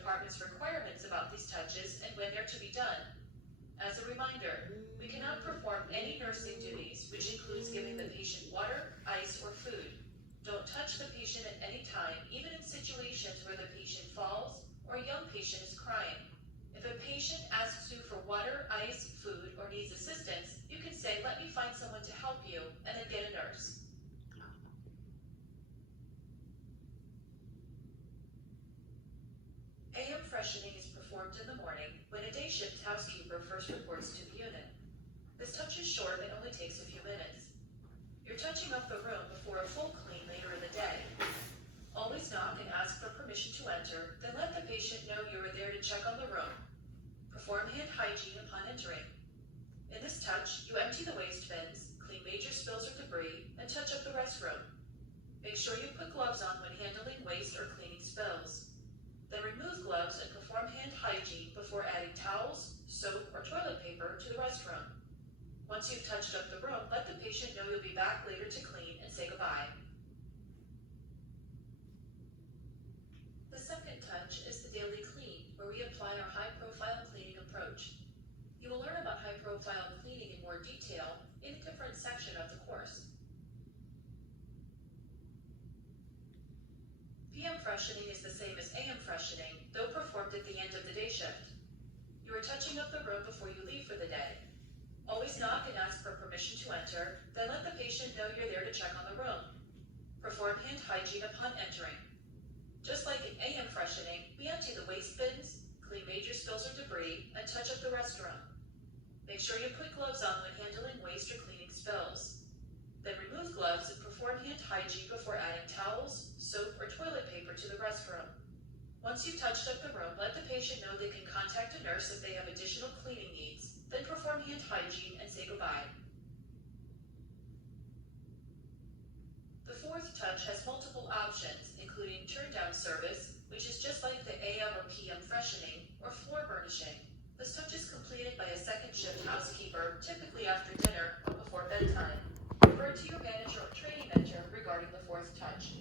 department's requirements about these touches and when they're to be done. As a reminder, we cannot perform any nursing duties, which includes giving the patient water, ice, or food. Don't touch the patient at any time, even in situations where the patient falls or a young patient is crying. If a patient asks you for water, ice, food, or needs assistance, you can say, "Let me find someone to help you," and then get a nurse. AM freshening is performed in the morning when a day shift housekeeper first reports to the unit. This touch is short and only takes a few minutes. You're touching up the room before a full clean later in the day. Always knock and ask for permission to enter, then let the patient know you are there to check on the room. Perform hand hygiene upon entering. In this touch, you empty the waste bins, clean major spills or debris, and touch up the restroom. Make sure you put gloves on when handling waste or cleaning spills. Then remove gloves and perform hand hygiene before adding towels, soap, or toilet paper to the restroom. Once you've touched up the room, let the patient know you'll be back later to clean and say goodbye. The second touch is the daily clean, where we apply our high-profile cleaning approach. You will learn about high-profile cleaning in more detail in a different section of the course. PM freshening is the same as AM freshening, though performed at the end of the day shift. You are touching up the room before you leave for the day. Always knock and ask for permission to enter, then let the patient know you're there to check on the room. Perform hand hygiene upon entering. Just like in AM freshening, we empty the waste bins, clean major spills or debris, and touch up the restroom. Make sure you put gloves on when handling waste or cleaning spills. Then remove gloves and perform hand hygiene before adding towels, soap, or toilet paper to the restroom. Once you've touched up the room, let the patient know they can contact a nurse if they have additional cleaning needs, then perform hand hygiene and say goodbye. The fourth touch has multiple options, including turn-down service, which is just like the AM or PM freshening, or floor burnishing. This touch is completed by a second shift housekeeper, typically after dinner or before bedtime. Refer to your manager or training mentor regarding the fourth touch.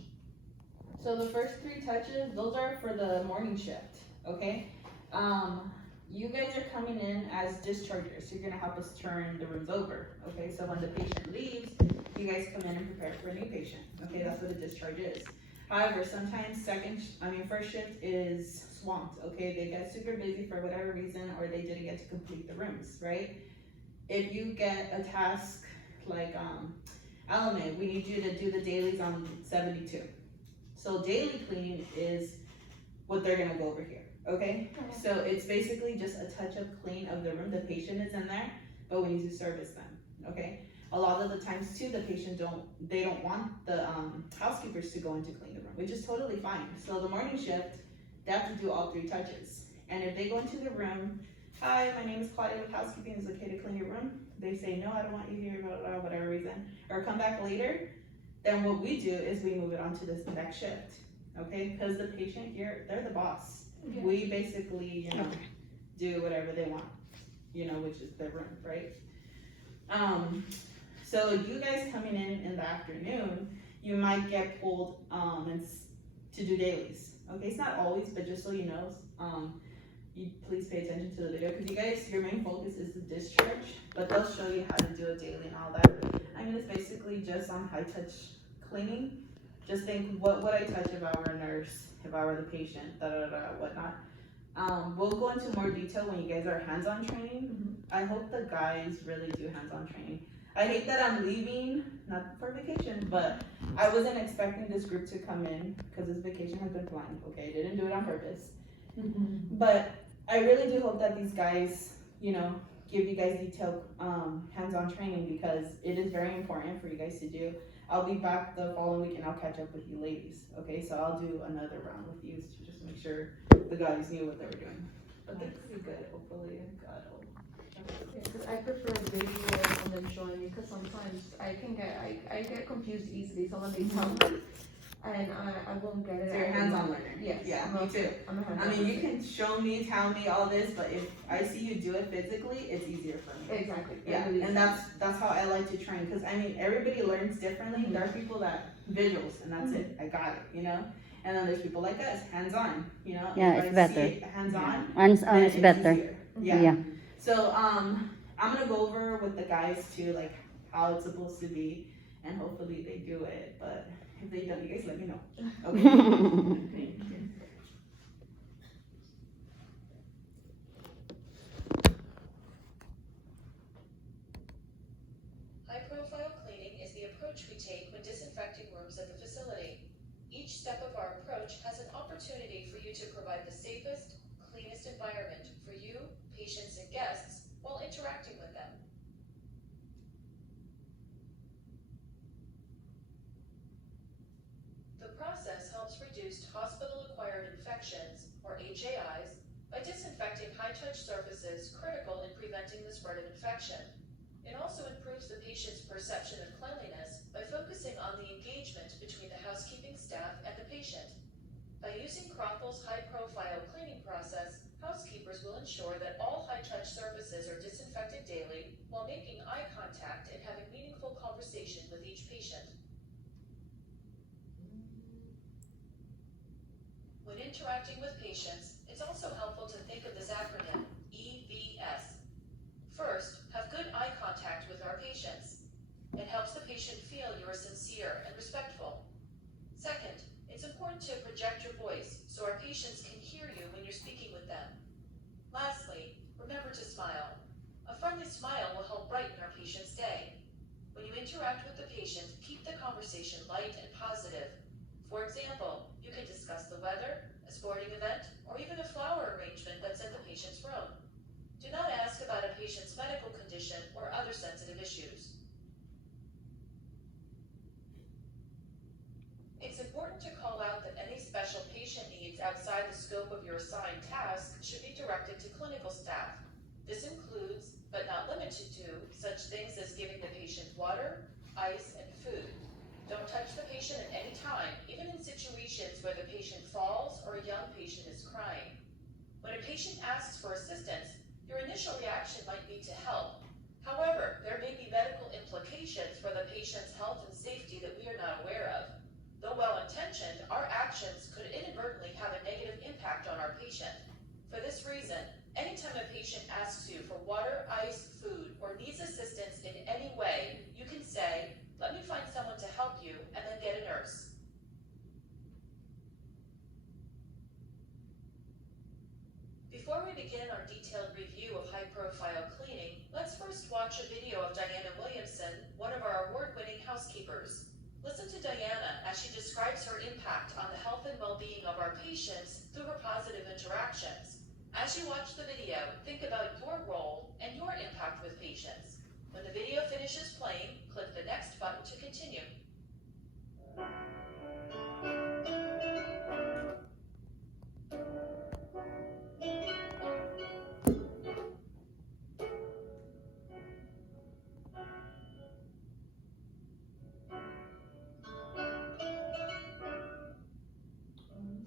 So the first three touches, those are for the morning shift, okay? You guys are coming in as dischargers, so you're gonna help us turn the rooms over, okay? So when the patient leaves, you guys come in and prepare for a new patient, okay? That's what a discharge is. However, sometimes first shift is swamped, okay? They get super busy for whatever reason, or they didn't get to complete the rooms, right? If you get a task like element, we need you to do the dailies on 72. So daily cleaning is what they're gonna go over here, okay? So it's basically just a touch-up clean of the room. The patient is in there, but we need to service them, okay? A lot of the times too, the patient they don't want the housekeepers to go in to clean the room, which is totally fine. So the morning shift, they have to do all three touches. And if they go into the room, "Hi, my name is Claudia with housekeeping, is it okay to clean your room?" They say, "No, I don't want you here, blah, blah, blah," whatever reason, or come back later, then what we do is we move it on to this next shift, okay? Because the patient here, they're the boss. Okay. We basically, do whatever they want, which is their room, right? So you guys coming in the afternoon, you might get pulled to do dailies, okay? It's not always, but just so you know, you please pay attention to the video, because you guys, your main focus is the discharge, but they'll show you how to do a daily and all that. It's basically just on high touch cleaning. Just think, what would I touch if I were a nurse, if I were the patient, whatnot. We'll go into more detail when you guys are hands-on training. Mm-hmm. I hope the guys really do hands-on training. I hate that I'm leaving, not for vacation, but I wasn't expecting this group to come in, because this vacation has been planned, okay? I didn't do it on purpose. Mm-hmm. But I really do hope that these guys, give you guys detailed hands-on training, because it is very important for you guys to do. I'll be back the following week and I'll catch up with you ladies, okay? So I'll do another round with you to just make sure the guys knew what they were doing. But they're pretty good, hopefully. God, because I prefer video and then showing me, because sometimes I get confused easily. Someone they tell me and I won't get it. So you're a hands-on learner. Yes. Yeah, me too. You can show me, tell me all this, but if I see you do it physically, it's easier for me. Exactly. Yeah, and that's how I like to train, because everybody learns differently. Mm-hmm. There are people that visuals and that's it. I got it, And then there's people like us, hands-on, you know? Yeah, if it's I better. see it hands-on, And then it's better. easier. Yeah. Yeah. So, I'm gonna go over with the guys too, like how it's supposed to be, and hopefully they do it, but if they don't, you guys let me know. Okay? High-profile cleaning is the approach we take when disinfecting rooms at the facility. Each step of our approach has an opportunity for you to provide the safest, cleanest environment for you, patients, and guests while interacting with them. The process helps reduce hospital-acquired infections, or HAIs, by disinfecting high-touch surfaces critical in preventing the spread of infection. It also improves the patient's perception of cleanliness by focusing on the engagement between the housekeeping staff and the patient. By using Croffel's high-profile cleaning process, housekeepers will ensure that all high-touch surfaces are disinfected daily while making eye contact and having meaningful conversation with each patient. When interacting with patients, it's also helpful to think of this acronym, EVS. First, have good eye contact with our patients. It helps the patient feel you are sincere and respectful. Second, it's important to project your voice so our patients can hear you when you're speaking with them. Lastly, remember to smile. A friendly smile will help brighten our patient's day. When you interact with the patient, keep the conversation light and positive. For example, you can discuss the weather, a sporting event, or even a flower arrangement that's in the patient's room. Do not ask about a patient's medical condition or other sensitive issues. It's important to call out that any special patient needs outside the scope of your assigned task should be directed to clinical staff. This includes, but not limited to, such things as giving the patient water, ice, and food. Don't touch the patient at any time, even in situations where the patient falls or a young patient is crying. When a patient asks for assistance, your initial reaction might be to help. However, there may be medical implications for the patient's health and safety that we are not aware of. Though well-intentioned, our actions could inadvertently have a negative impact on our patient. For this reason, anytime a patient asks you for water, ice, food, or needs assistance in any way, you can say, "Let me find someone to help you," and then get a nurse. Before we begin our detailed review of high-profile cleaning, let's first watch a video of Diana Williamson, one of our award-winning housekeepers. Listen to Diana as she describes her impact on the health and well-being of our patients through her positive interactions. As you watch the video, think about your role and your impact with patients. When the video finishes playing, click the next button to continue.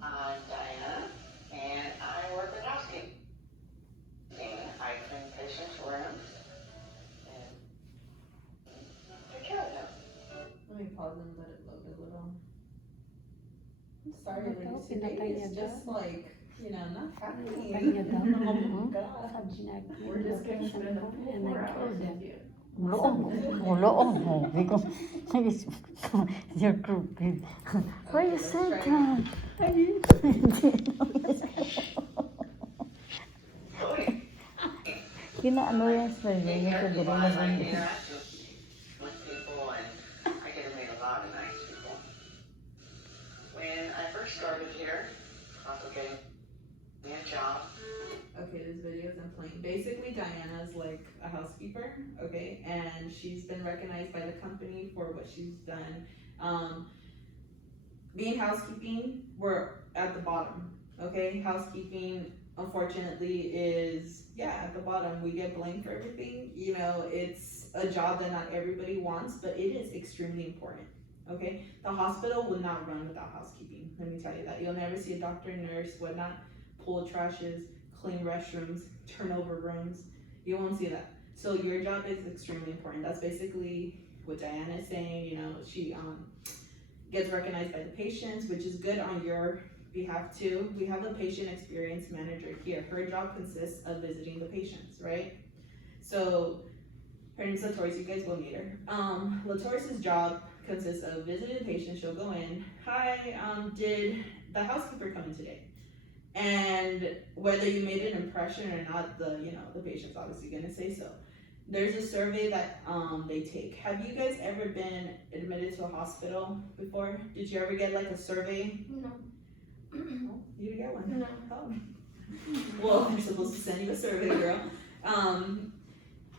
I'm Diana, and I work with housekeeping. I clean patients' rooms and take care of them. Let me pause and let it load a little. I'm sorry, ladies, today is just like, you know, not happening. Oh my God. We're just gonna spend the full 4 hours with you. Because you're crooked. Why you say that? Kinaano yan sa Take niya care sa of dito people. na I like to banda. interact with people, and I get to meet a lot of nice people. When I first started here, also getting me a job. Okay, this video isn't playing. Basically, Diana's like a housekeeper, okay, and she's been recognized by the company for what she's done. Being housekeeping, we're at the bottom, okay? Housekeeping, unfortunately, is, at the bottom. We get blamed for everything. You know, it's a job that not everybody wants, but it is extremely important, okay? The hospital will not run without housekeeping, let me tell you that. You'll never see a doctor, nurse, whatnot, pull trashes, clean restrooms, turn over rooms. You won't see that. So your job is extremely important. That's basically what Diana is saying. You know, gets recognized by the patients, which is good on your behalf too. We have a patient experience manager here. Her job consists of visiting the patients, right? So her name's Latoris, you guys will meet her. Latoris's job consists of visiting the patient. She'll go in, hi, did the housekeeper come in today? And whether you made an impression or not, the patient's obviously gonna say so. There's a survey that they take. Have you guys ever been admitted to a hospital before? Did you ever get like a survey? No. Oh, you didn't get one? No. Oh. Well, they're supposed to send you a survey, girl.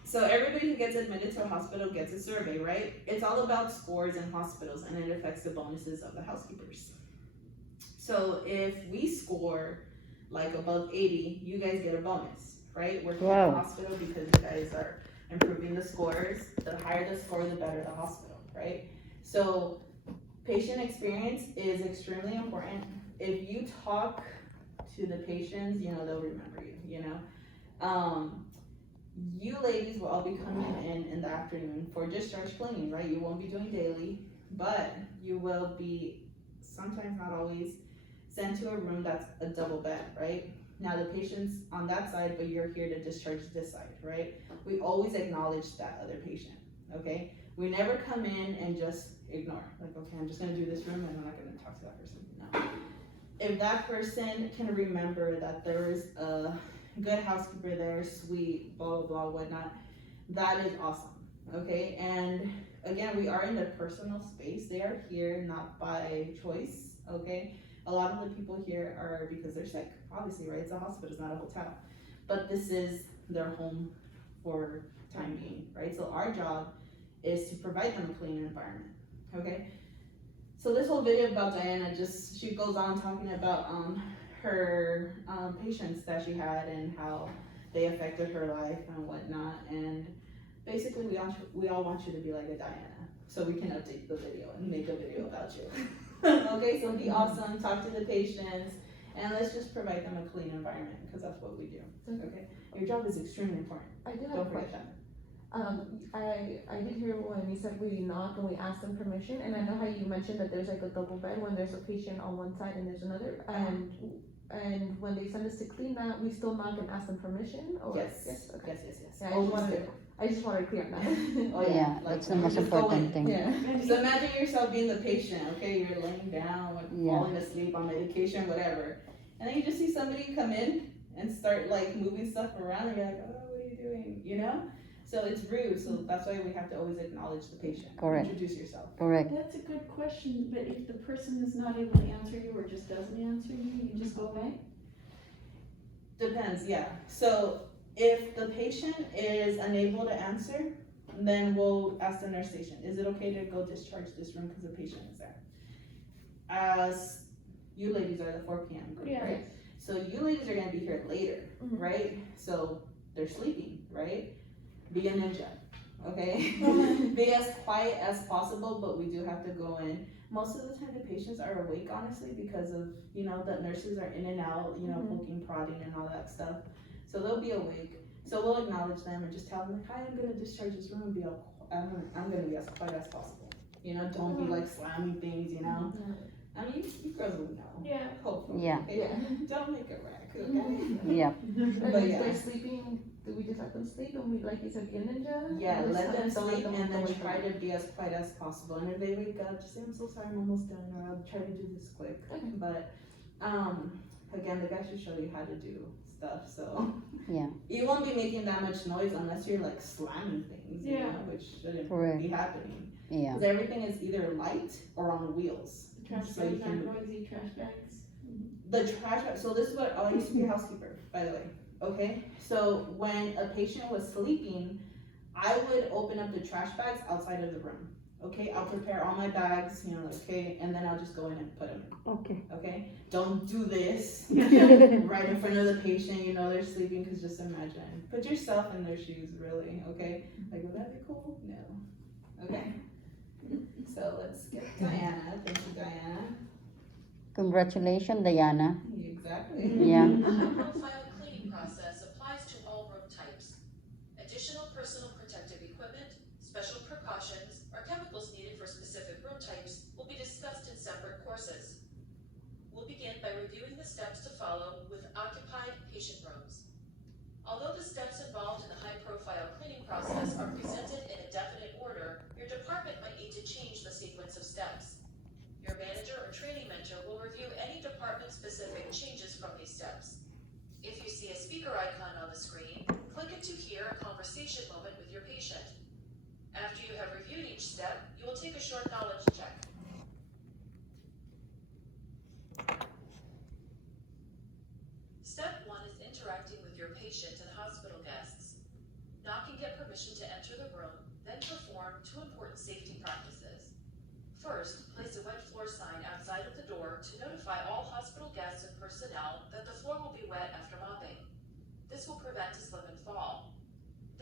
So everybody who gets admitted to a hospital gets a survey, right? It's all about scores in hospitals, and it affects the bonuses of the housekeepers. So if we score like above 80, you guys get a bonus, right? Working in the hospital because you guys are improving the scores. The higher the score, the better the hospital, right? So patient experience is extremely important. If you talk to the patients, they'll remember you, you ladies will all be coming in the afternoon for discharge cleaning, right? You won't be doing daily, but you will be, sometimes not always, sent to a room that's a double bed, right? Now the patient's on that side, but you're here to discharge this side, right? We always acknowledge that other patient, okay? We never come in and just ignore, like, okay, I'm just gonna do this room and I'm not gonna talk to that person, no. If that person can remember that there is a good housekeeper there, sweet, blah, blah, blah, whatnot, that is awesome, okay? And again, we are in their personal space. They are here not by choice, okay? A lot of the people here are because they're sick, obviously, right? It's a hospital, it's not a hotel. But this is their home for time being, right? So our job is to provide them a clean environment, okay? So this whole video about Diana, she goes on talking about her patients that she had and how they affected her life and whatnot. And basically we all want you to be like a Diana, so we can update the video and make a video about you. Okay, so be awesome, talk to the patients, and let's just provide them a clean environment, because that's what we do, okay? Your job is extremely important. I do have Don't a forget question. that. I did hear when you said we knock and we ask them permission, and I know how you mentioned that there's like a double bed when there's a patient on one side and there's another, and when they send us to clean that, we still knock and ask them permission, or? Yes, Okay. yes. Yeah, Always do. I just wanted to clear on that. Oh Yeah, like, that's the most just go important in. thing. Yeah. So imagine yourself being the patient, okay? You're laying down, like, Yeah. falling asleep on medication, whatever. And then you just see somebody come in and start like moving stuff around, and you're like, oh, what are you doing? So it's rude, so that's why we have to always acknowledge the patient. Correct. Introduce yourself. Correct. That's a good question, but if the person is not able to answer you or just doesn't answer you, you just go away? Depends, yeah. So if the patient is unable to answer, then we'll ask the nurse station, is it okay to go discharge this room because the patient is there? As you ladies are the 4 p.m. group, Yeah. right? So you ladies are gonna be here later, right? So they're sleeping, right? Be a ninja, okay? Be as quiet as possible, but we do have to go in. Most of the time the patients are awake, honestly, because of, the nurses are in and out, poking, prodding and all that stuff. So they'll be awake. So we'll acknowledge them and just tell them, hi, I'm gonna discharge this room and be I'm gonna be as quiet as possible. Don't be like slamming things, I mean, you girls would know. Yeah. Hopefully. Yeah. Okay? Don't make a wreck, okay? Yeah. And But if yeah. they're sleeping, do we just let them sleep and we, like you said, be a ninja? Yeah, Or just let them don't let sleep and then awake try from to be as quiet as possible. And if they wake up, just say, I'm so sorry, I'm almost done, or I'll try to do this quick. Okay. But, again, the guy should show you how to do stuff, so. Yeah. You won't be making that much noise unless you're like slamming things, Yeah. which shouldn't Correct. be happening. Yeah. Because everything is either light or on wheels. Trash So you bags aren't can- noisy, trash bags. The trash bag, so this is what, I used to be a housekeeper, by the way, okay? So when a patient was sleeping, I would open up the trash bags outside of the room, okay? I'll prepare all my bags, okay, and then I'll just go in and put them Okay. in, okay? Don't do this right in front of the patient, they're sleeping, because just imagine. Put yourself in their shoes, really, okay? Like, would that be cool? No. Okay? So let's get Diana. Thank you, Diana. Congratulations, Diana. Exactly. Yeah. The high-profile cleaning process applies to all room types. Additional personal protective equipment, special precautions, or chemicals needed for specific room types will be discussed in steps to follow with occupied patient rooms. Although the steps involved in the high-profile cleaning process are presented in a definite order, your department might need to change the sequence of steps. Your manager or training mentor will review any department-specific changes from these steps. If you see a speaker icon on the screen, click it to hear a conversation moment with your patient. After you have reviewed each step, you will take a short knowledge check. Step 1 is interacting with your patient and hospital guests. Knock and get permission to enter the room, then perform 2 important safety practices. First, place a wet floor sign outside of the door to notify all hospital guests and personnel that the floor will be wet after mopping. This will prevent a slip and fall.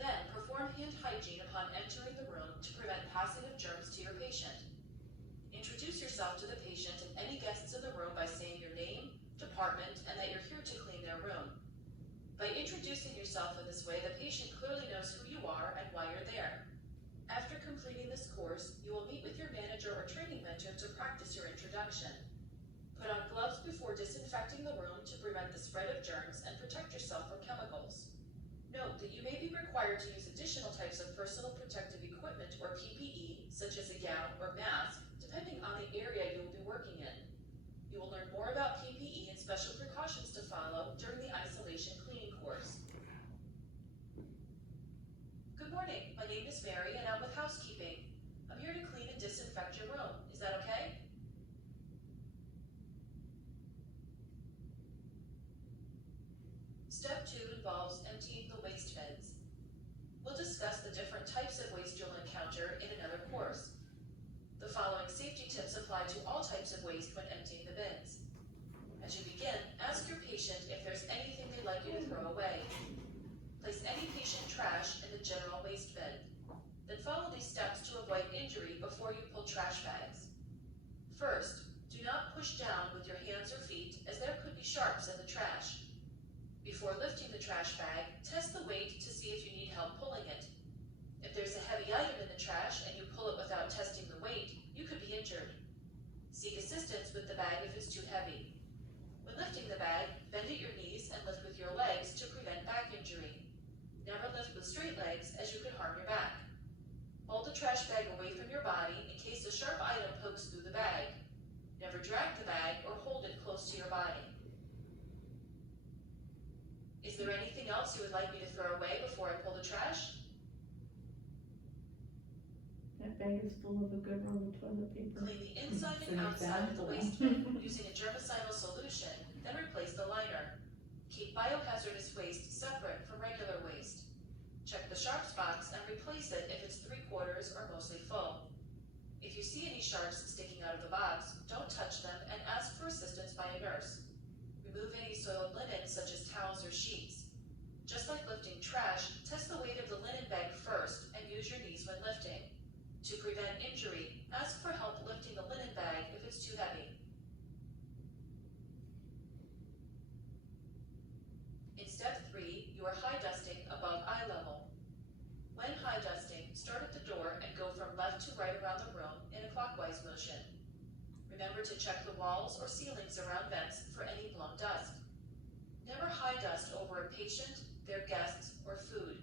Then, perform hand hygiene upon entering the room to prevent passing of germs to your patient. Introduce yourself to the patient and any guests in the room by saying your name, department, and that you're here to clean their room. By introducing yourself in this way, the patient clearly knows who you are and why you're there. After completing this course, you will meet with your manager or training mentor to practice your introduction. Put on gloves before disinfecting the room to prevent the spread of germs and protect yourself from chemicals. Note that you may be required to use additional types of personal protective equipment or PPE, such as a gown or mask, depending on the area you will be working in. You will learn more about PPE and special precautions to follow during the isolation cleaning course. Good morning, my name is Mary and I'm with housekeeping. I'm here to clean and disinfect your room. Is that okay? Step 2 involves emptying the waste bins. We'll discuss the different types of waste you'll encounter in another course. The following safety tips apply to all types of waste when emptying the bins. As you begin, ask your patient if there's anything they'd like you to throw away. Place any patient trash in the general waste bin. Then follow these steps to avoid injury before you pull trash bags. First, do not push down with your hands or feet as there could be sharps in the trash. Before lifting the trash bag, test the weight to see if you need help pulling it. If there's a heavy item in the trash and you pull it without testing the weight, you could be injured. Seek assistance with the bag if it's too heavy. When lifting the bag, bend at your knees and lift with your legs to prevent back injury. Never lift with straight legs as you could harm your back. Hold the trash bag away from your body in case a sharp item pokes through the bag. Never drag the bag or hold it close to your body. Is there anything else you would like me to throw away before I pull the trash? That bag is full of a good roll of toilet paper. Clean the inside and An outside of the example. waste bin using a germicidal solution, then replace the liner. Keep biohazardous waste separate from regular waste. Check the sharps box and replace it if it's 3/4 or mostly full. If you see any sharps sticking out of the box, don't touch them and ask for assistance by a nurse. Remove any soiled linen such as towels or sheets. Just like lifting trash, test the weight of the linen bag first and use your knees when lifting. To prevent injury, ask for help lifting the linen bag if it's too heavy. In step 3, you are high dusting above eye level. When high dusting, start at the door and go from left to right around the room in a clockwise motion. Remember to check the walls or ceilings around vents for any blown dust. Never high dust over a patient, their guests, or food.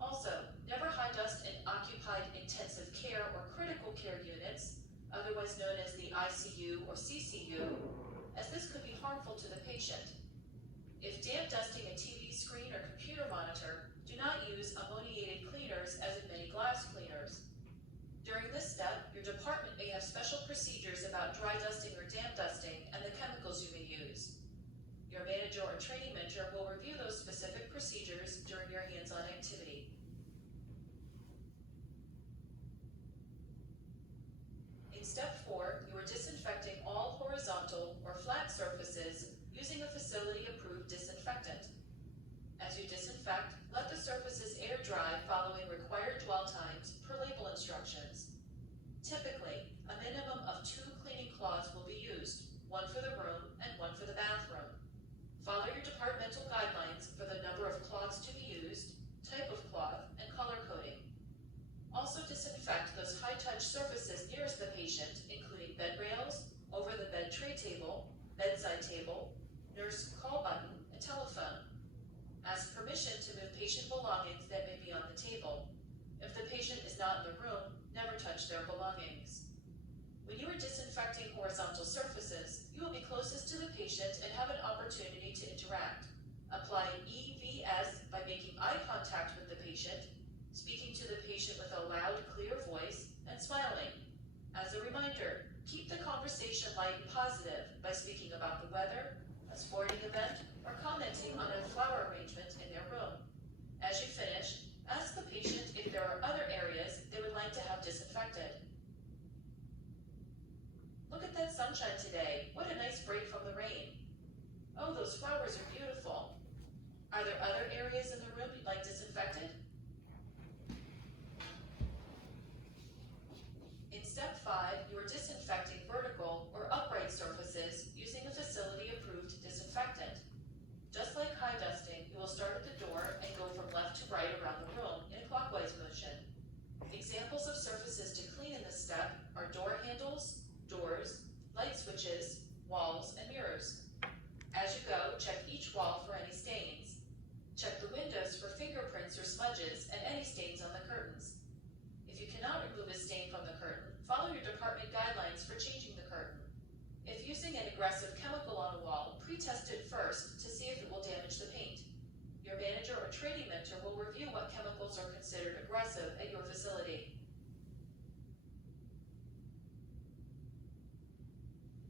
Also, never high dust in occupied intensive care or critical care units, otherwise known as the ICU or CCU, as this could be harmful to the patient. If damp dusting a TV screen or computer monitor, do not use ammoniated cleaners as in many glass cleaners. During this step, your department may have special procedures about dry dusting or damp dusting and the chemicals you may use. Your manager or training mentor will review those specific procedures during your hands-on activity. In step 4, you are disinfecting all horizontal or flat surfaces using a facility-approved disinfectant. As you disinfect, let the surfaces air dry following required dwell times per label instructions. Typically, a minimum of 2 cleaning cloths will be used, one for the room and one for the bathroom. Follow your departmental guidelines for the number of cloths to be used, type of cloth, and color coding. Also disinfect those high-touch surfaces nearest the patient, including bed rails, over the bed tray table, bedside table, patient belongings that may be on the table. If the patient is not in the room, never touch their belongings. When you are disinfecting horizontal surfaces, you will be closest to the patient and have an opportunity to interact. Apply EVS by making eye contact with the patient, speaking to the patient with a loud, clear voice, and smiling. As a reminder, keep the conversation light and positive by speaking about the weather, a sporting event, or commenting on a flower arrangement in their room. As you finish, ask the patient if there are other areas they would like to have disinfected. Look at that sunshine today. What a nice break from the rain. Oh, those flowers are beautiful. Are there other areas in the room you'd like disinfected? In step 5, you are disinfecting vertical or upright surfaces using a facility-approved disinfectant. Just like high dusting, you will start at the door and go from left to right around the room in a clockwise motion. Examples of surfaces to clean in this step are door handles, doors, light switches, walls, and mirrors. As you go, check each wall for any stains. Check the windows for fingerprints or smudges and any stains on the curtains. If you cannot remove a stain from the curtain, follow your department guidelines for changing the curtain. If using an aggressive chemical on a wall, pre-test it first to see if it will damage the paint. Your manager or training mentor will review what chemicals are considered aggressive at your facility.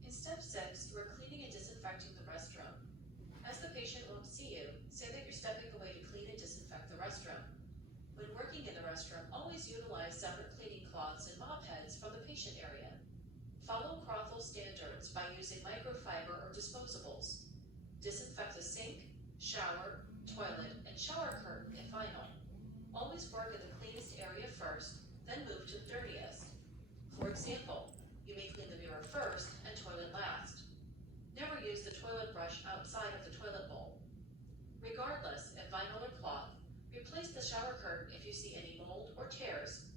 In step 6, you are cleaning and disinfecting the restroom. As the patient won't see you, say that you're stepping away to clean and disinfect the restroom. When working in the restroom, always utilize separate cleaning cloths and mop heads from the patient area. Follow Crothall standards by using microfiber or disposables. Disinfect the sink, shower, toilet, and shower curtain if vinyl. Always work in the cleanest area first, then move to the dirtiest. For example, you may clean the mirror first and toilet last. Never use the toilet brush outside of the toilet bowl. Regardless, if vinyl or cloth, replace the shower curtain if you see any mold or tears.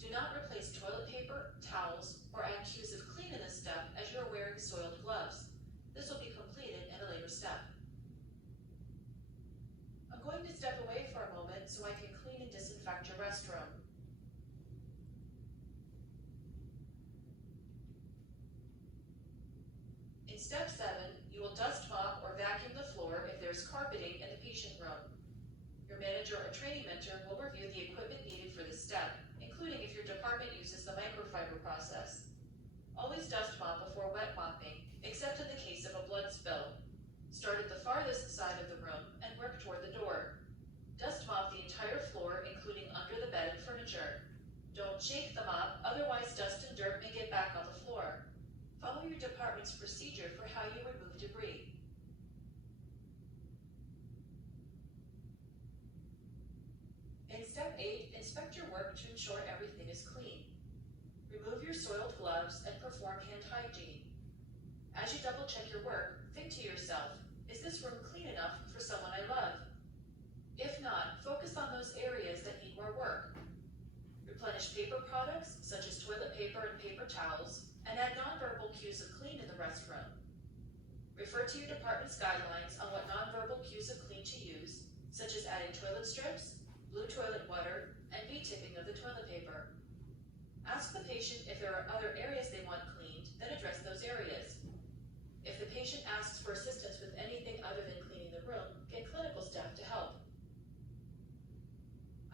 Do not replace toilet paper, towels, or add cubes of clean in this step as you are wearing soiled gloves. This will be completed in a later step. I'm going to step away for a moment so I can clean and disinfect your restroom. In step 7, you will dust mop or vacuum the floor if there's carpeting in the patient room. Your manager or training mentor will review the equipment needed for this step, including if your department uses the microfiber process. Always dust mop before wet mopping, except in the case of a blood spill. Start at the farthest side of the room and work toward the door. Dust mop the entire floor, including under the bed and furniture. Don't shake the mop, otherwise dust and dirt may get back on the floor. Follow your department's procedure for how you remove debris. In step 8, inspect your work to ensure everything is clean. Remove your soiled gloves and perform hand hygiene. As you double check your work, think to yourself, is this room clean enough for someone I love? If not, focus on those areas that need more work. Replenish paper products, such as toilet paper and paper towels, and add nonverbal cues of clean in the restroom. Refer to your department's guidelines on what nonverbal cues of clean to use, such as adding toilet strips, blue toilet water, and V-tipping of the toilet paper. Ask the patient if there are other areas they want cleaned, then address those areas. If the patient asks for assistance with anything other than cleaning the room, get clinical staff to help.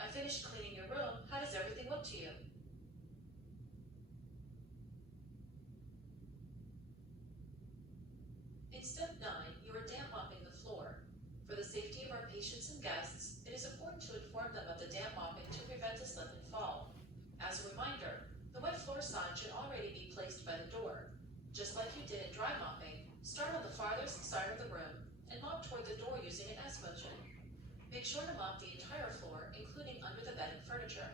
I finished cleaning your room. How does everything look to you? In step 9, you are damp mopping the floor. For the safety of our patients and guests, it is important to inform them of the damp mopping to prevent a slip and fall. As a reminder, the wet floor sign should already be placed by the door. Just like you did in dry mopping, start on the farthest side of the room and mop toward the door using an S motion. Make sure to mop the entire floor, including under the bed and furniture.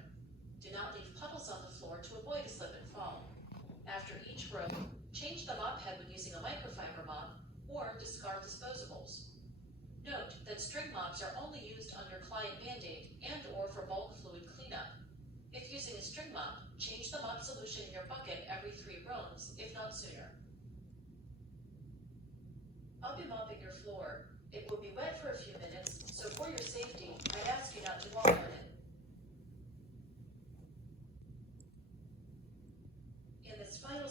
Do not leave puddles on the floor to avoid a slip and fall. After each room, change the mop head when using a microfiber mop or discard disposables. Note that string mops are only used under client mandate and or for bulk fluid cleanup. If using a string mop, change the mop solution in your bucket every 3 rooms, if not sooner. I'll be mopping your floor. It will be wet for a few minutes, so for your safety, I'd ask you not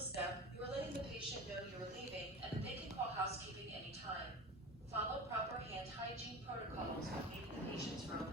step, you are letting the patient know you are leaving and that they can call housekeeping anytime. Follow proper hand hygiene protocols when leaving the patient's room